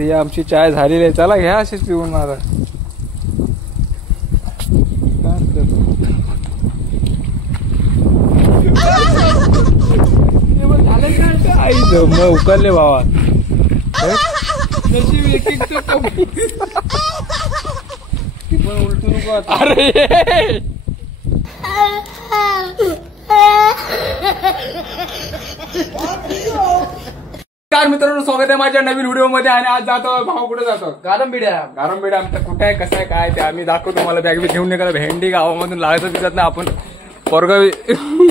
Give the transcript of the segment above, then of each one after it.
ही आमची चाय झालेली आहे, चला घ्या अशीच पिऊन आता. मग उकलले भावा उलटू नको. अरे मित्रांनो, स्वागत आहे माझ्या नवीन व्हिडिओ मध्ये. आणि आज जातो भाऊ, कुठे जातो? गारंबिड्या. आमच्या कुठे आहे, कसं आहे, काय ते आम्ही दाखवतो तुम्हाला. बॅग बी घेऊन निघाला. भेंडी गावामधून लागायचं दिसत नाही. आपण पोरगावी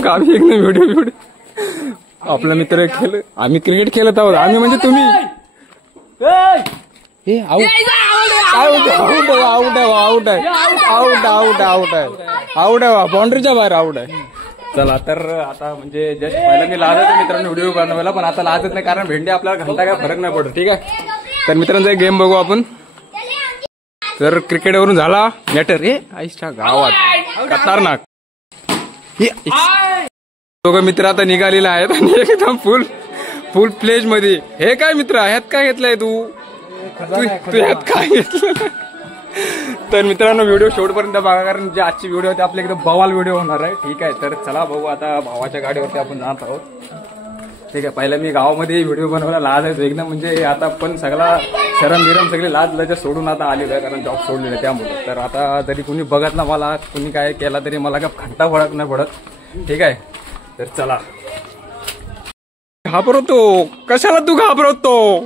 गावी एक व्हिडिओ आपला मित्र खेळ, आम्ही क्रिकेट खेळत आहोत. आम्ही म्हणजे तुम्ही आउट आहे, बाउंड्रीच्या बाहेर आउट आहे. चला तर आता म्हणजे जस्ट पहिला मी लाजत मित्रांनो व्हिडिओ बनवायला, पण आता लाजत नाही कारण भेंडी आपल्याला घंटा काय फरक नाही पडत. ठीक आहे, तर मित्रांचा गेम बघू आपण. तर क्रिकेटवरून झाला मॅटर. हे आईच्या गावात खतरनाक. दोघं मित्र आता निघालेले आहेत आणि एकदम फुल प्लेज मध्ये. हे काय मित्र, ह्यात काय घेतलंय तू ह्यात काय घेतलं? तर मित्रांनो व्हिडिओ शेवटपर्यंत बघा, कारण जे आजची व्हिडिओ होती आपल्या एकदम बवाल व्हिडिओ होणार आहे. ठीक आहे, तर चला भाऊ, आता भावाच्या गाडीवरती आपण जात आहोत. ठीक आहे, पहिला मी गावामध्ये व्हिडिओ बनवायला लाजायचो एकदम, म्हणजे आता पण सगळा शरम बिरम सगळे लाज सोडून आता आलेलो आहे, कारण जॉब सोडलेलं आहे त्यामुळे. तर आता जरी कुणी बघत ना मला, कुणी काय केला तरी मला काय घंटा फरक नाही पडत. ठीक आहे, तर चला. घाबरवतो कशाला तू, घाबरवतो?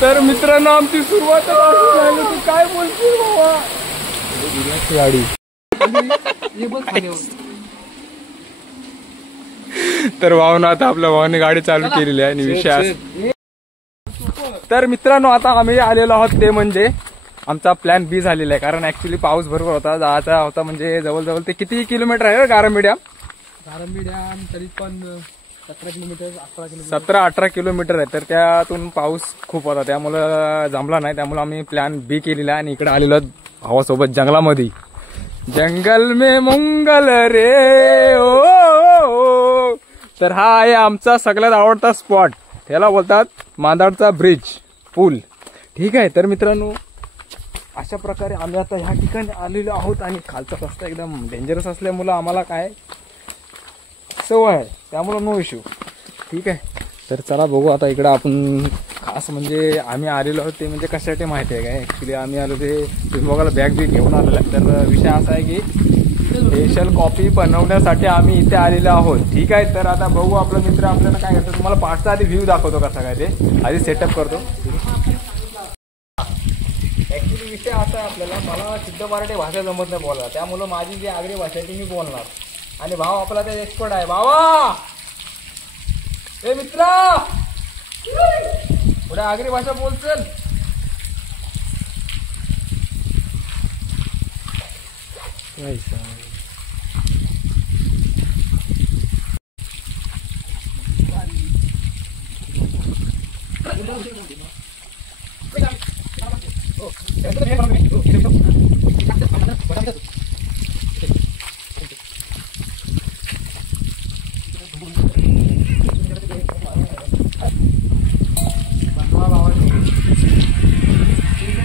तर मित्रांनो आमची सुरुवात झाली. तू काय बोलशील बाबा? गाडी तर भावना आता आपल्या भावाने गाडी चालू केलेली आहे. आणि विषय तर मित्रांनो आता आम्ही आलेलो आहोत ते म्हणजे आमचा प्लॅन बी झालेला आहे, कारण ऍक्च्युली पाऊस भरपूर होता, जायचा होता. म्हणजे जवळजवळ ते किती किलोमीटर आहे गारंबिड्या? तरी पण 17-18 किलोमीटर आहे. तर त्यातून पाऊस खूप होता, त्यामुळं जमला नाही. त्यामुळे आम्ही प्लॅन बी केलेला आहे आणि इकडे आलेलो भावासोबत जंगलामध्ये. जंगल में मंगल रे ओ. तर हा आहे आमचा सगळ्यात आवडता स्पॉट, त्याला बोलतात मांदाडचा ब्रिज पूल. ठीक आहे, तर मित्रांनो अशा प्रकारे आम्ही आता ह्या ठिकाणी आलेलो आहोत. आणि खालचा रस्ता एकदम डेंजरस असल्यामुळं आम्हाला काय सवय आहे, त्यामुळं नो इश्यू. ठीक आहे, तर चला बघू आता. इकडं आपण खास म्हणजे आम्ही आलेलो आहोत ते म्हणजे कशासाठी माहिती आहे काय? ऍक्च्युली आम्ही आलो ते तुम्ही बघायला बॅग बी घेऊन आलेला आहे. तर विषय असा आहे की स्पेशल कॉफी बनवण्यासाठी आम्ही इथे आलेलो आहोत. ठीक आहे, तर आता बघू आपला मित्र आपल्याला काय करतो. तुम्हाला पाठचा आधी व्ह्यू दाखवतो कसा काय ते, आधी सेटअप करतो. ऍक्च्युली विषय असा आहे आपल्याला, मला शुद्ध मराठी भाषा जमत नाही बोलायला, त्यामुळं माझी जी आगरी भाषा आहे ती मी बोलणार. आणि भाव आपला ते एक्सपर्ट आहे. भावा ए मित्रा, पुढे आगरी भाषा बोलचल.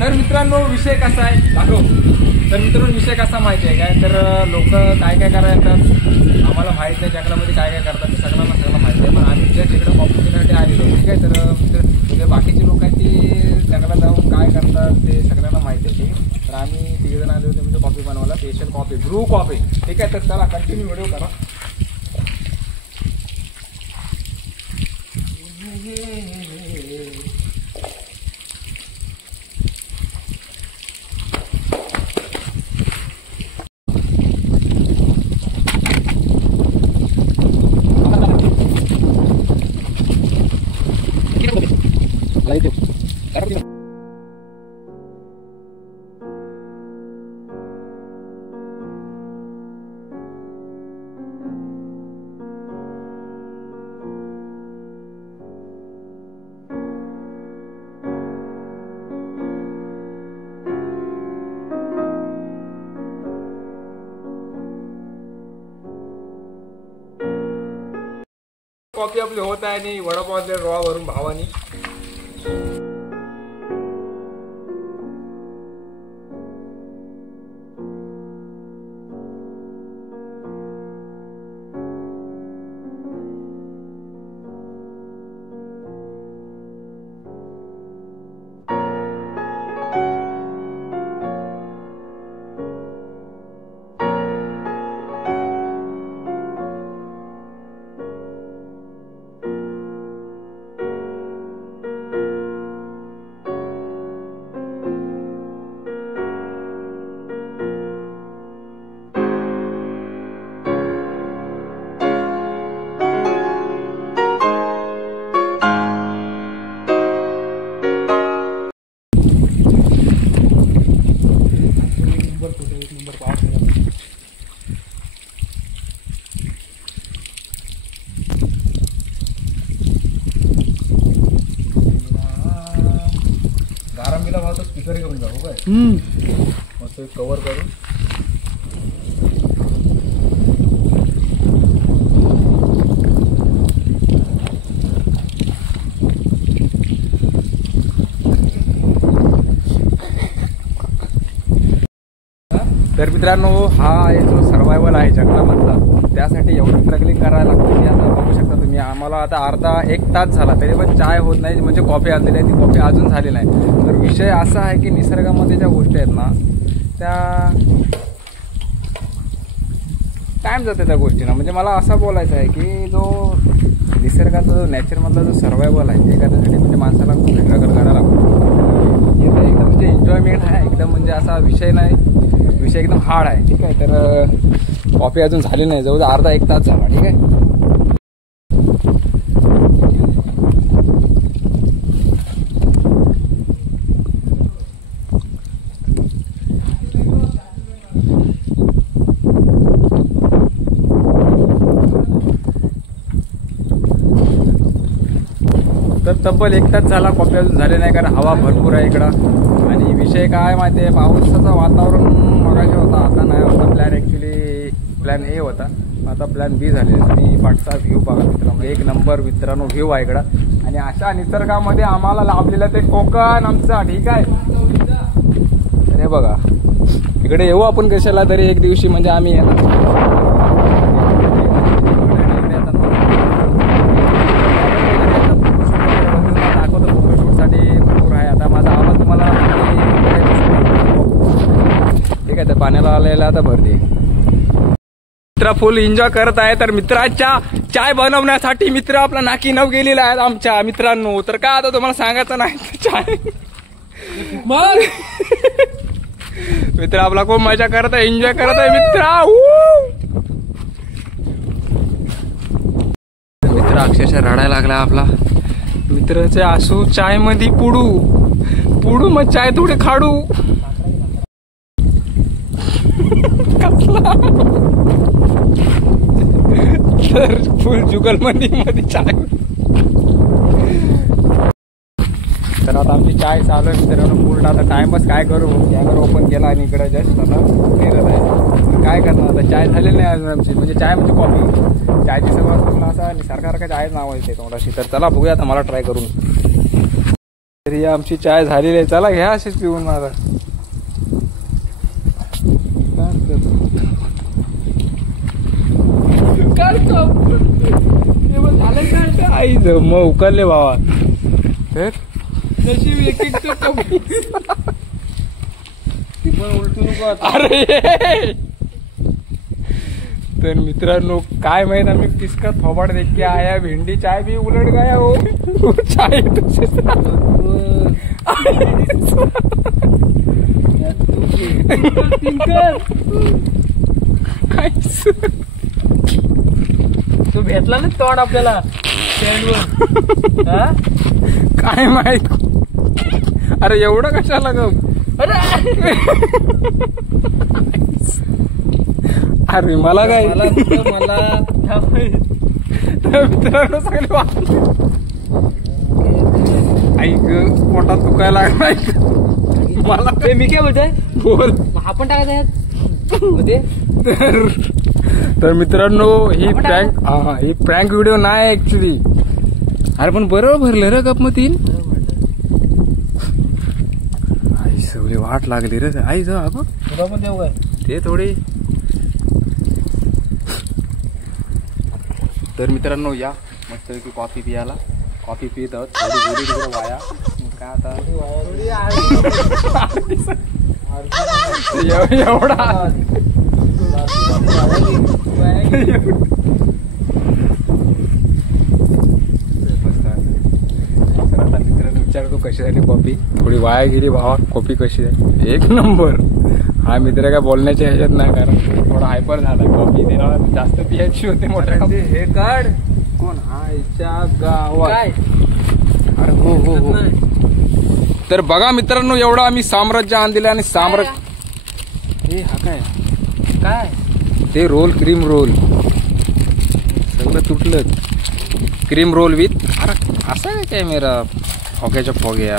तर मित्रांनो विषय कसा आहे दाखव. तर मित्रांनो विषय कसा माहिती आहे काय? तर लोक काय करतात आम्हाला माहित नाही, जंगलामध्ये काय करतात ते सगळ्यांना माहिती आहे. पण आम्ही ज्या तिकडे कॉफी पिण्यासाठी आलेलो. ठीक आहे, तर म्हणजे बाकीचे लोक आहेत ते जंगलात जाऊन काय करतात ते सगळ्यांना माहिती आहे. ठीक, तर आम्ही तिघे जण आले होते म्हणजे कॉफी बनवायला, स्पेशल कॉफी, ब्रू कॉफी. ठीक आहे, तर चला कंटिन्यू व्हिडिओ करा. कॉफी आपली होत आहे आणि वडापाव रवा भरून भावानी. गारांबीला भावतो स्पीकर घेऊन जाऊ काय मस्त कव्हर करून. तर मित्रांनो हा आहे जो सर्वायवल आहे जंगलामधला, त्यासाठी एवढं स्ट्रगलिंग करायला लागतं की आता बघू शकता तुम्ही. आम्हाला आता अर्धा एक तास झाला तरी पण चाय होत नाही, म्हणजे कॉफी आणलेली आहे ती कॉफी अजून झाली नाही. तर विषय असा आहे की निसर्गामध्ये ज्या गोष्टी आहेत ना त्या टाइम जाते त्या गोष्टींना. म्हणजे मला असं बोलायचं आहे की जो निसर्गाचा जो नॅचरमधला जो सर्वायवल आहे ते करण्यासाठी म्हणजे माणसाला खूप स्ट्रगल करायला लागतो. इथे एकदम म्हणजे एन्जॉयमेंट आहे एकदम, म्हणजे असा विषय नाही, विषय एकदम हार्ड आहे. ठीक आहे, तर कॉफी अजून झाली नाही, जवळजवळ अर्धा एक तास झाला. ठीक आहे, तर तब्बल एक तास झाला कॉफी अजून झाले नाही, कारण हवा भरपूर आहे इकडं. आणि विषय काय माहिती आहे, पावसाचं वातावरण मगाशी होता, आता नाही होता. प्लॅन ॲक्च्युली प्लॅन ए होता, आता प्लॅन बी झाले. आणि पाठचा व्ह्यू बघा मित्रांनो, एक नंबर मित्रांनो व्ह्यू आहे इकडं. आणि अशा निसर्गामध्ये आम्हाला लाभलेलं ते कोकण आमचा. ठीक आहे, अरे बघा इकडे येऊ आपण कशाला तरी एक दिवशी, म्हणजे आम्ही पाण्याला आलेला आता भरते. मित्र फुल एन्जॉय करत आहे. तर मित्राच्या चाय बनवण्यासाठी मित्र आपला नाकी नव गेलेला आहे आमच्या मित्रांनो. तर काय आता तुम्हाला सांगायचं नाही, चाय मित्र आपला खूप मजा करत आहे, एन्जॉय करत आहे मित्र अक्षरशः रडायला लागला आपला. मित्राचे आसू चाय मध्ये पुडू मग चाय थोडे खाडू. तर फुल जुगलबंदी मध्ये चाय. तर आता आमची चाय चालू आहे मित्रांनो फुल. आता टाइमच काय करू, कॅमेरा ओपन केला आणि इकडे जस्ट आता फिरत आहे. काय करणार आता, चाय झालेली नाही अजून आमची, म्हणजे चाय म्हणजे कॉफी. चायची सगळं पूर्ण असा निसर्गासारखं चाय नाव आहे तोंडाशी. तर चला बघूया आता मला ट्राय करून. तरी आमची चाय झालेली आहे, चला घ्या अशीच पिऊन माझा. आई मग उकरले बाबा. अरे तर मित्रांनो काय माहित, आम्ही किसका थोबाड देख के आया, भेंडी चाय भी उलट गया हो. चाय तू भेटला ना तोंड आपल्याला स्टँडवर, काय माहित. अरे एवढं कशाला ग. अरे मला काय, मला मित्रांनो सगळे ऐक पोटात दुखायला लागलाय मला. मी काय बोलतोय, बोल. आपण टाकायचं मध्ये तर मित्रांनो ही प्रँक ही प्रँक व्हिडिओ नाही ऍक्च्युली. अरे पण बरोबर भरलं रे कप मध्ये. आई सगळी वाट लागली रे आई जा अगं तुला पण देऊ काय ते थोडी. तर मित्रांनो या मस्त की कॉफी पियाला. कॉफी पित आहोत थोडी थोडी वाया काय आता एवढा विचारतो कशी झाली कॉफी. थोडी वाया गेली भावा. कॉफी कशी आहे. एक नंबर. हा मित्र काय बोलण्याच्या ह्याच्यात नाही कारण थोडा हायपर झाला. कॉफी त्याला जास्त पियाची होते मोठ्या. हे काढ कोण आईच्या गावात. काय अरे हो हो हो. तर बघा मित्रांनो एवढं आम्ही साम्राज्य आणलेलं आणि साम्राज्य हे हा काय काय ते रोल क्रीम रोल सगळं तुटलं. क्रीम रोल विथ अरे असं आहे काय मेरा फोग्याच्या फोग्या.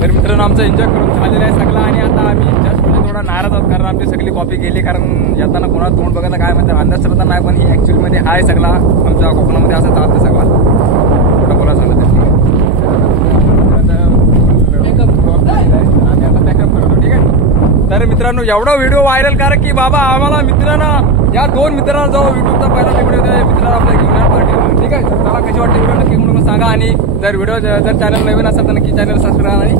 तर मित्रांनो आमचा एन्जॉय करून झालेला आहे सगळा आणि आता आम्ही जस्ट म्हणजे थोडा नाराज आहोत कारण आमची सगळी कॉपी गेली. कारण येताना कोणाला तोंड बघायला काय म्हणतात अंदाज तर नाही पण ही ऍक्च्युअली मध्ये आहे सगळा आमच्या कोकणामध्ये असं चालतं सगळा. कुठं बोला झालं तर आम्ही आता पॅकअप करतो ठीक आहे. तर मित्रांनो एवढा व्हिडिओ व्हायरल करा की बाबा आम्हाला मित्रांना या 2 मित्रांना जो युट्यूबचा पहिला व्हिडिओ मित्रांना आपल्या घेऊन पाठवला ठीक आहे. तर मला कशी वाटते व्हिडिओ नक्की म्हणून सांगा आणि जर व्हिडिओ जर चॅनल नवीन असेल तर नक्की चॅनल सबस्क्राईब आणि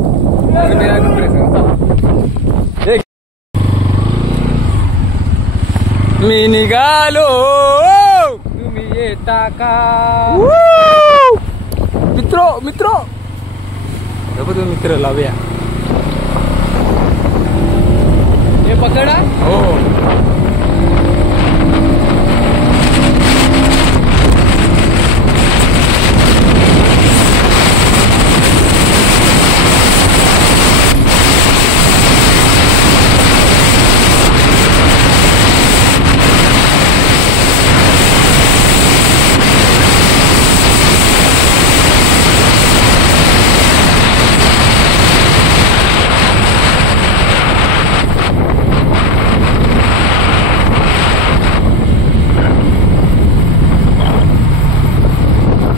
मी निघालो तुम्ही येता का मित्र मित्र मित्र लावूया.